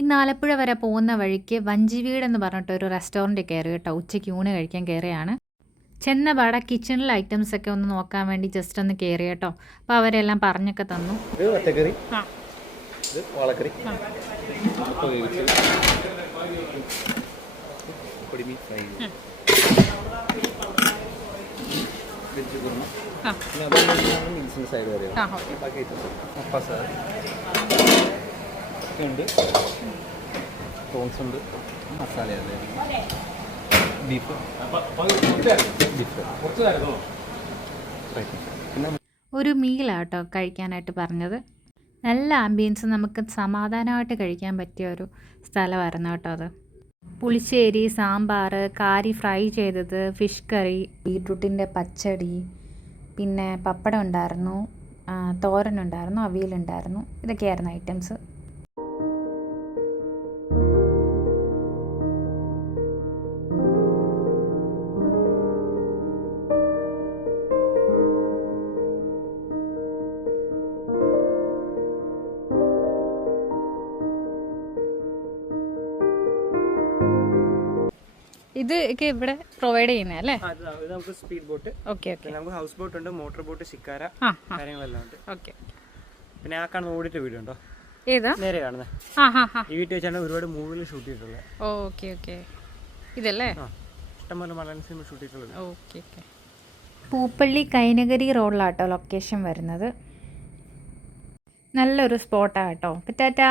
ഇന്ന് ആലപ്പുഴ വരെ പോകുന്ന വഴിക്ക് വഞ്ചിവീട് എന്ന് പറഞ്ഞിട്ടൊരു റെസ്റ്റോറൻറ്റിൽ കയറി കേട്ടോ. ഉച്ചയ്ക്ക് ഊണ് കഴിക്കാൻ കയറിയാണ്. ചെന്ന പാടെ കിച്ചണിലെ ഐറ്റംസ് ഒക്കെ ഒന്ന് നോക്കാൻ വേണ്ടി ജസ്റ്റ് ഒന്ന് കയറി കേട്ടോ. അപ്പോൾ അവരെല്ലാം പറഞ്ഞൊക്കെ തന്നു. ഒരു മീലാട്ടോ കഴിക്കാനായിട്ട് പറഞ്ഞത്. നല്ല ആംബിയൻസ്, നമുക്ക് സമാധാനമായിട്ട് കഴിക്കാൻ പറ്റിയ ഒരു സ്ഥലമായിരുന്നു കേട്ടോ അത്. പുളിശ്ശേരി, സാമ്പാർ, കാരി ഫ്രൈ ചെയ്തത്, ഫിഷ് കറി, ബീട്രൂട്ടിൻ്റെ പച്ചടി, പിന്നെ പപ്പടം ഉണ്ടായിരുന്നു, തോരനുണ്ടായിരുന്നു, അവിയലുണ്ടായിരുന്നു. ഇതൊക്കെയായിരുന്നു ഐറ്റംസ്. ഇത് ഇവിടെ പ്രൊവൈഡ് ചെയ്യുന്നത് അല്ലേ? നമുക്ക് സ്പീഡ് ബോട്ട്, ഓക്കെ ഓക്കെ. നമുക്ക് ഹൗസ് ബോട്ട് ഉണ്ട്, മോട്ടോർ ബോട്ട്, ശിക്കാര, കാര്യങ്ങളെല്ലാം ഉണ്ട്. ഓക്കെ. പിന്നെ ആ കാണുന്ന ഓടിട്ട വീഡിയോ ഉണ്ടോ? ഏതാ? നേരെ കാണുന്നത്. ഈ വീട്ടിൽ വെച്ചാണ് ഒരുപാട് മൂവികൾ ഷൂട്ട് ചെയ്തിട്ടുള്ളത്. Okay okay. ഇതല്ലേ? ഇഷ്ടംപോലെ മലയാളം സിനിമ ഷൂട്ട് ചെയ്തിട്ടുള്ളത്. Okay okay. പൂപ്പള്ളി കൈനകരി റോഡിലാട്ടോ ലൊക്കേഷൻ വരുന്നത്. നല്ലൊരു സ്പോട്ടാണ് കേട്ടോ. ടാറ്റാ.